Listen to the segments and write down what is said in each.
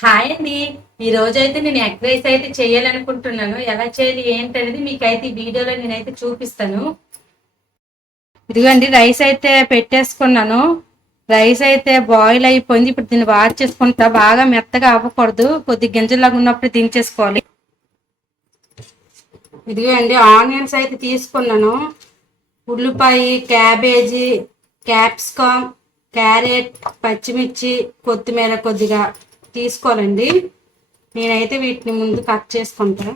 Hi అండి. ఈ రోజు అయితే నేను ఎగ్ రైస్ అయితే చేయాలనుకుంటున్నాను. ఎలా చేయాలి ఏంటనేది మీకైతే ఈ వీడియోలో నేనైతే చూపిస్తాను. ఇదిగోండి రైస్ అయితే పెట్టేసుకున్నాను. రైస్ అయితే బాయిల్ అయిపోయింది. ఇప్పుడు దీన్ని వాష్ చేసుకుంటా. బాగా మెత్తగా అవ్వకూడదు, కొద్ది గింజలాగా ఉన్నప్పుడు దించేసుకోవాలి. ఇదిగోండి ఆనియన్స్ అయితే తీసుకున్నాను. ఉల్లిపాయ, క్యాబేజీ, క్యాప్సికమ్, క్యారెట్, పచ్చిమిర్చి, కొత్తిమీర కొద్దిగా తీసుకోవాలండి. నేనైతే వీటిని ముందు కట్ చేసుకుంటా.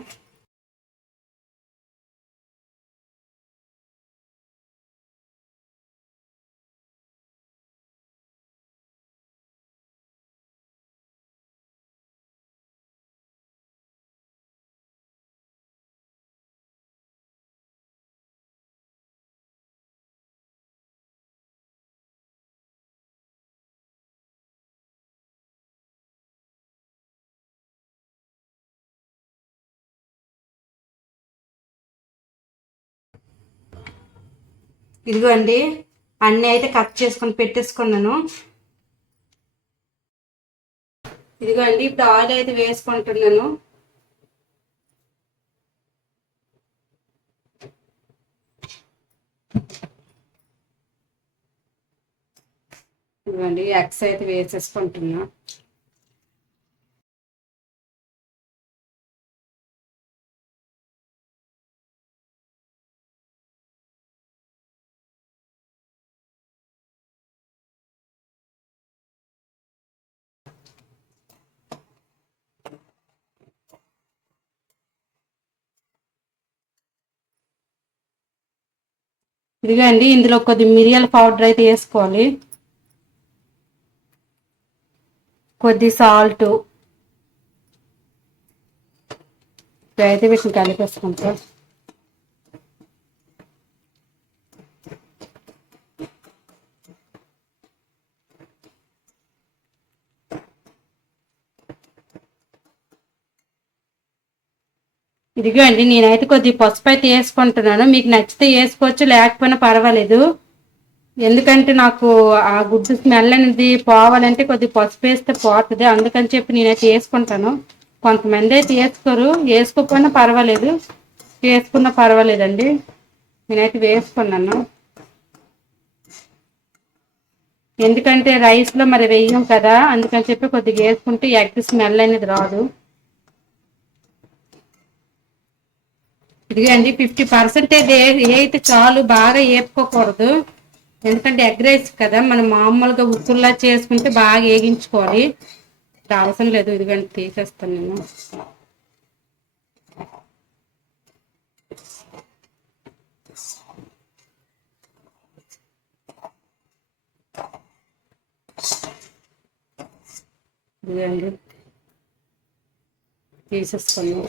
ఇదిగోండి అన్నీ అయితే కట్ చేసుకొని పెట్టేసుకున్నాను. ఇదిగోండి ఇప్పుడు ఆయిల్ అయితే వేసుకుంటున్నాను. ఇదిగోండి ఎగ్స్ అయితే వేసేసుకుంటున్నా. ఇదిగోండి ఇందులో కొద్ది మిరియాల పౌడర్ అయితే వేసుకోవాలి, కొద్ది సాల్ట్ అయితే వీటిని కలిపేసుకుంటాం. ఇదిగోండి నేనైతే కొద్ది పసుపు అయితే వేసుకుంటున్నాను. మీకు నచ్చితే వేసుకోవచ్చు, లేకపోయినా పర్వాలేదు. ఎందుకంటే నాకు ఆ గుడ్డు స్మెల్ అనేది పోవాలంటే కొద్ది పసుపు వేస్తే పోతుంది, అందుకని చెప్పి నేనైతే వేసుకుంటాను. కొంతమంది అయితే వేసుకోరు, వేసుకోకపోయినా పర్వాలేదు, వేసుకున్నా పర్వాలేదండి. నేనైతే వేసుకున్నాను, ఎందుకంటే రైస్లో మరి వేయం కదా, అందుకని చెప్పి కొద్దిగా వేసుకుంటే ఎగ్ స్మెల్ అనేది రాదు. ఇదిగండి 50% అయితే చాలు, బాగా వేపుకోకూడదు. ఎందుకంటే ఎగ్ రైస్ కదా, మనం మామూలుగా ఉప్పుల్లా చేసుకుంటే బాగా వేగించుకోవాలి. అవసరం లేదు. ఇదిగండి తీసేస్తాను నేను. ఇదిగండి తీసేసుకున్నాం.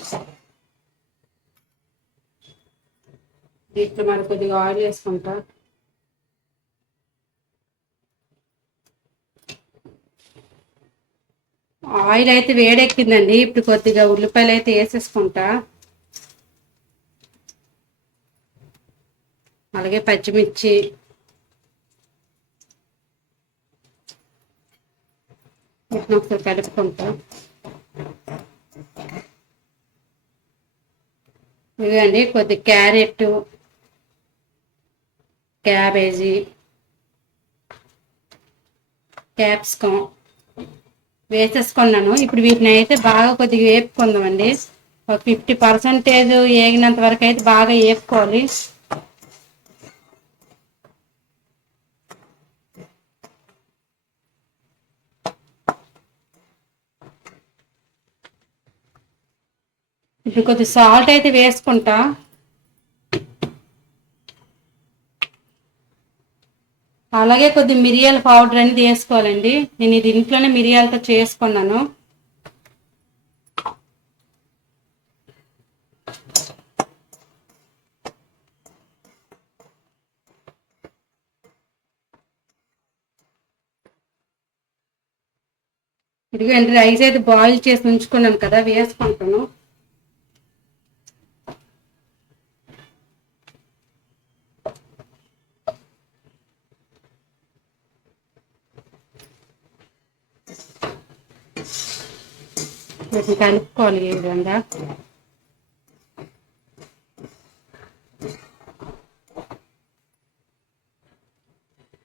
దీంట్లో మరి కొద్దిగా ఆయిల్ వేసుకుంటా. ఆయిల్ అయితే వేడెక్కిందండి. ఇప్పుడు కొద్దిగా ఉల్లిపాయలు అయితే వేసేసుకుంటా, అలాగే పచ్చిమిర్చి, వీటిని ఒకసారి కలుపుకుంటా. ఇదిగండి కొద్ది క్యారెట్, క్యాబేజీ, క్యాప్సికం వేసేసుకున్నాను. ఇప్పుడు వీటిని అయితే బాగా కొద్దిగా వేపుకుందామండి. ఒక 50% వేగినంత వరకు అయితే బాగా వేపుకోవాలి. ఇప్పుడు కొద్ది సాల్ట్ అయితే వేసుకుంటా. అలాగే కొద్ది మిరియాల పౌడర్ అనేది వేసుకోవాలండి. నేను ఇది ఇంట్లోనే మిరియాలతో చేసుకున్నాను. ఇదిగోండి రైస్ అయితే బాయిల్ చేసి ఉంచుకున్నాను కదా, వేసుకుంటాను. వీటిని కలుపుకోవాలి ఈ విధంగా.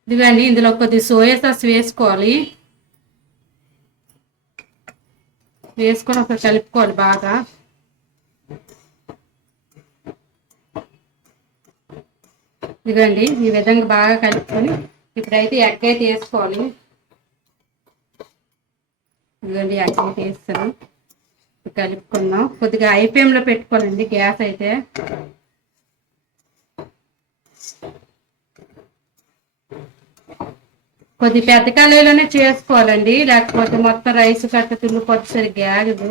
ఇదిగండి ఇందులో కొద్ది సోయా సాస్ వేసుకోవాలి. వేసుకొని ఒకసారి కలుపుకోవాలి బాగా. ఇదిగండి ఈ విధంగా బాగా కలుపుకొని ఇప్పుడైతే ఎగ్ అయితే వేసుకోవాలి. ఇదిగండి ఎగ్ అయితే వేస్తాను. కలుపుకుందాం. కొద్దిగా హై ఫ్లేమ్లో పెట్టుకోవాలండి గ్యాస్ అయితే. కొద్ది పెద్ద కళాయిలోనే చేసుకోవాలండి, లేకపోతే మొత్తం రైస్ కట్ట తుల్లిపోతే సరిగ్గా ఆగదు.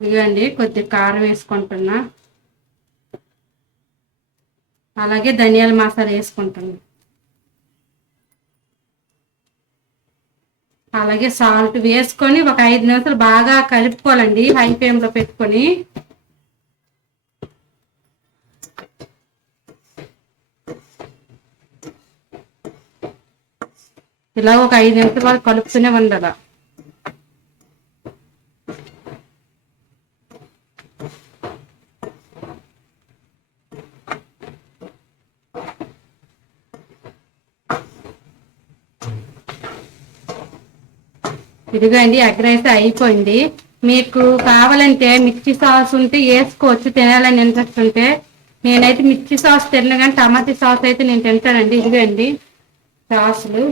ఇదిగండి కొద్ది కారం వేసుకుంటున్నా, అలాగే ధనియాల మసాలా వేసుకుంటున్నా, అలాగే సాల్ట్ వేసుకొని ఒక 5 నిమిషాలు బాగా కలుపుకోవాలండి హై ఫ్లేమ్లో పెట్టుకొని. ఇలా ఒక 5 నిమిషాల వరకు కలుపుతూనే ఉండాలి. ఇదిగోండి ఎగ్ రైస్ అయిపోయింది. మీకు కావాలంటే మిర్చి సాస్ ఉంటే వేసుకోవచ్చు, తినాలని ఇంట్రెస్ట్ ఉంటే. నేనైతే మిర్చి సాస్ తినను కానీ టమాటా సాస్ అయితే నేను తింటానండి. ఇదిగోండి సాసులు,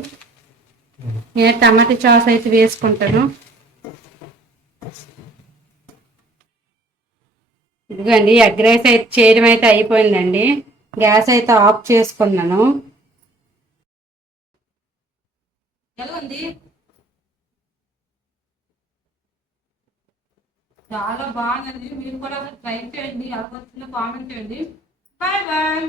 నేను టమాటా సాస్ అయితే వేసుకుంటాను. ఇదిగోండి ఎగ్ రైస్ అయితే చేయడం అయితే అయిపోయిందండి. గ్యాస్ అయితే ఆఫ్ చేసుకున్నాను. ఎలా ఉంది? చాలా బాగుందండి. మీరు కూడా ట్రై చేయండి. ఎలా వచ్చిందో కామెంట్ చేయండి. Bye bye.